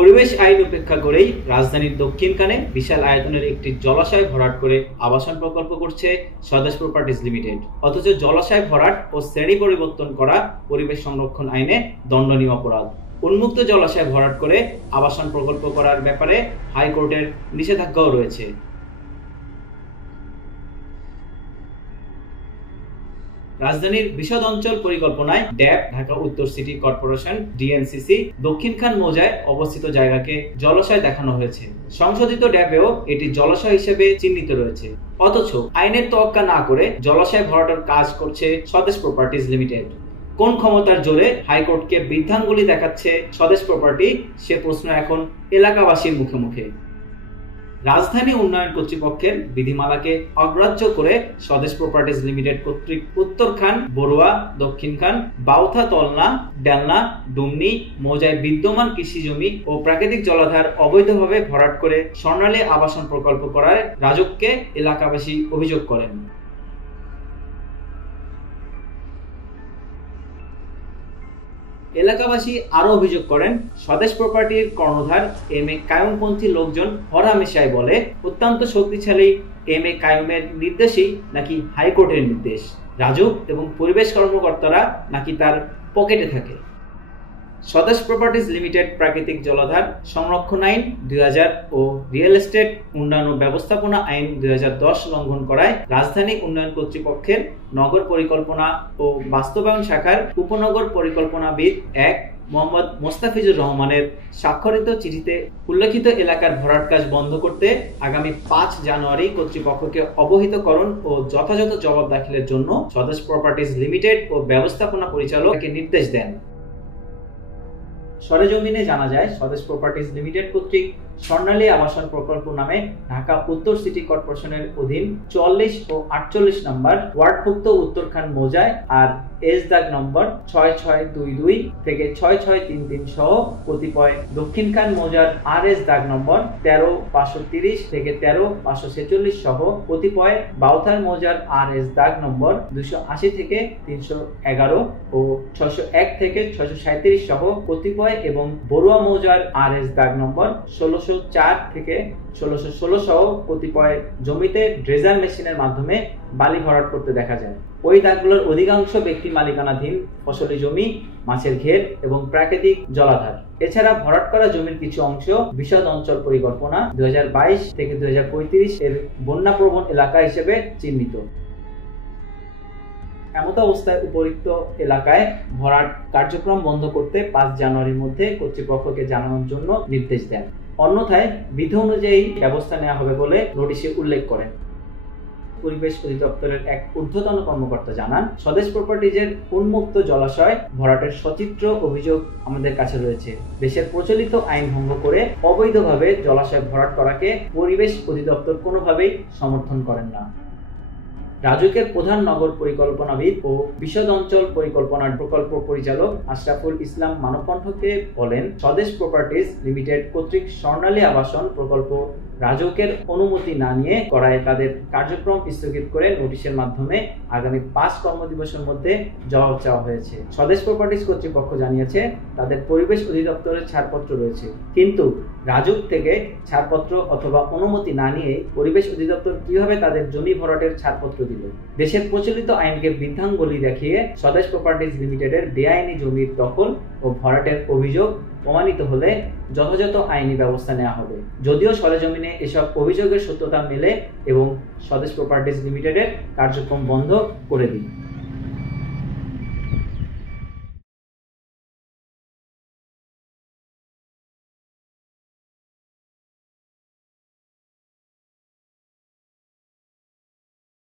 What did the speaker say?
পরিবেশ আইন উপেক্ষা করেই রাজধানীর দক্ষিণখানে বিশাল আয়তনের একটি জলাশয় ভরাট করে আবাসন প্রকল্প করছে স্বদেশ প্রপার্টিজ লিমিটেড। অথচ জলাশয় ভরাট ও শ্রেণী পরিবর্তন করা পরিবেশ সংরক্ষণ আইনে দণ্ডনীয় অপরাধ। উন্মুক্ত জলাশয় ভরাট করে আবাসন প্রকল্প করার ব্যাপারে হাইকোর্টের নিষেধাজ্ঞাও রয়েছে। রাজধানীর বিশদ অঞ্চল পরিকল্পনায় ড্যাব, ঢাকা উত্তর সিটি কর্পোরেশন, ডিএনসিসি দক্ষিণখান মৌজায় অবস্থিত জায়গাকে জলাশয় দেখানো হয়েছে। সংশোধিত ড্যাবেও এটি জলাশয় হিসেবে চিহ্নিত রয়েছে। অথচ আইনের তোয়াক্কা না করে জলাশয় ভরাটের কাজ করছে স্বদেশ প্রপার্টিজ লিমিটেড। কোন ক্ষমতার জোরে হাইকোর্টকে বৃদ্ধাঙ্গুলি দেখাচ্ছে স্বদেশ প্রপার্টি, সে প্রশ্ন এখন এলাকাবাসীর মুখে মুখে। রাজধানী উন্নয়ন কর্তৃপক্ষের বিধিমালাকে অগ্রাহ্য করে স্বদেশ প্রপার্টিজ লিমিটেড কর্তৃক উত্তরখান, বড়ুয়া, দক্ষিণখান, বাউথা, তলনা, ডেলনা, ডুমনি মৌজায় বিদ্যমান কৃষি জমি ও প্রাকৃতিক জলাধার অবৈধভাবে ভরাট করে স্বর্ণালী আবাসন প্রকল্প করায় রাজুককে এলাকাবাসী অভিযোগ করেন। এলাকাবাসী আরো অভিযোগ করেন, স্বদেশ প্রপার্টির কর্ণধার এম এ কায়ুমপন্থী লোকজন হরহামেশাই বলে অত্যন্ত শক্তিশালী এম এ কায়ুমের নির্দেশই নাকি হাইকোর্টের নির্দেশ। রাজুক এবং পরিবেশ কর্মকর্তারা নাকি তার পকেটে থাকে। স্বদেশ প্রপার্টিজ লিমিটেড প্রাকৃতিক জলাধার সংরক্ষণ আইন 2000 ও রিয়েল এস্টেট উন্নয়ন ও ব্যবস্থাপনা আইন 2010 লঙ্ঘন করায় রাজধানী উন্নয়ন কর্তৃপক্ষের নগর পরিকল্পনা ও বাস্তবায়ন শাখার উপনগর পরিকল্পনাবিদ 1 মোহাম্মদ মোস্তাফিজুর রহমানের স্বাক্ষরিত চিঠিতে উল্লেখিত এলাকার ভরাট কাজ বন্ধ করতে আগামী 5 জানুয়ারি কর্তৃপক্ষকে অবহিতকরণ ও যথাযথ জবাব দাখিলের জন্য স্বদেশ প্রপার্টিজ লিমিটেড ও ব্যবস্থাপনা পরিচালককে নির্দেশ দেন। সরেজমিনে জানা যায়, স্বদেশ প্রপার্টিজ লিমিটেড কর্তৃক স্বর্ণালী আবাসন প্রকল্প নামে ঢাকা উত্তর সিটি কর্পোরেশনের অধীন 44 ও 48 নম্বর ওয়ার্ডভুক্ত উত্তরখান মৌজায় আর এস দাগ নম্বর 6622 থেকে 6633 সহ কতিপয় দক্ষিণখান মৌজার আর এস দাগ নম্বর 13530 থেকে 13546 সহ কতিপয় বাউথার মৌজার আর এস দাগ নম্বর 280 থেকে 311 ও 601 থেকে 637 সহ কতিপয় এবং বড়ুয়া মৌজার আর এস দাগ নম্বর 1604 থেকে 1616 সহ কতিপয় জমিতে ড্রেজার মেশিনের মাধ্যমে বালি ভরাট করতে দেখা যায়। ওই দাগগুলোর অধিকাংশ ব্যক্তি মালিকানাধীন ফসলি জমি, মাছের ঘের এবং প্রাকৃতিক জলাধার। এছাড়া ভরাট করা জমির কিছু অংশ বিশদ অঞ্চল পরিকল্পনা 2022 থেকে 2035 এর বন্যা প্রবণ এলাকা হিসেবে চিহ্নিত। এমত অবস্থায় উপরিক্ত এলাকায় ভরাট কার্যক্রম বন্ধ করতে 5 জানুয়ারির মধ্যে কর্তৃপক্ষকে জানানোর জন্য নির্দেশ দেন। অন্যথায় বিধি অনুযায়ী ব্যবস্থা নেওয়া হবে বলে নোটিশে উল্লেখ করেন। পরিবেশ অধিদপ্তরের এক ঊর্ধ্বতন কর্মকর্তা জানান, স্বদেশ প্রপার্টিজের উন্মুক্ত জলাশয় ভরাটের সচিত্র অভিযোগ আমাদের কাছে রয়েছে। দেশের প্রচলিত আইন ভঙ্গ করে অবৈধভাবে জলাশয় ভরাট করাকে পরিবেশ অধিদপ্তর কোনোভাবেই সমর্থন করেন না। রাজুকের প্রধান নগর পরিকল্পনাবিদ ও বিশদ অঞ্চল পরিকল্পনার প্রকল্প পরিচালক আশরাফুল ইসলাম মানবকণ্ঠকে বলেন, স্বদেশ প্রপার্টিজ লিমিটেড কর্তৃক স্বর্ণালী আবাসন প্রকল্প রাজুকের অনুমতি না নিয়ে করায় তাদের কার্যক্রম স্থগিত করে নোটিশের মাধ্যমে আগামী 5 কর্মদিবসের মধ্যে জবাব চাওয়া হয়েছে। স্বদেশ প্রপার্টিজ কর্তৃপক্ষ জানিয়েছে তাদের পরিবেশ অধিদপ্তরের ছাড়পত্র রয়েছে, কিন্তু রাজুক থেকে ছাড়পত্র অথবা অনুমতি না নিয়ে পরিবেশ অধিদপ্তর কিভাবে তাদের জমি ভরাটের ছাড়পত্র দিল? দেশের প্রচলিত আইনকে বৃদ্ধাঙ্গুলি দেখিয়ে স্বদেশ প্রপার্টিজ লিমিটেডের বেআইনি জমির দখল ও ভরাটের অভিযোগ প্রমাণিত হলে যথাযথ আইনি ব্যবস্থা নেওয়া হবে। যদিও সরেজমিনে এসব অভিযোগের সত্যতা মেলে এবং স্বদেশ প্রপার্টিজ লিমিটেডের কার্যক্রম বন্ধ করে দিই।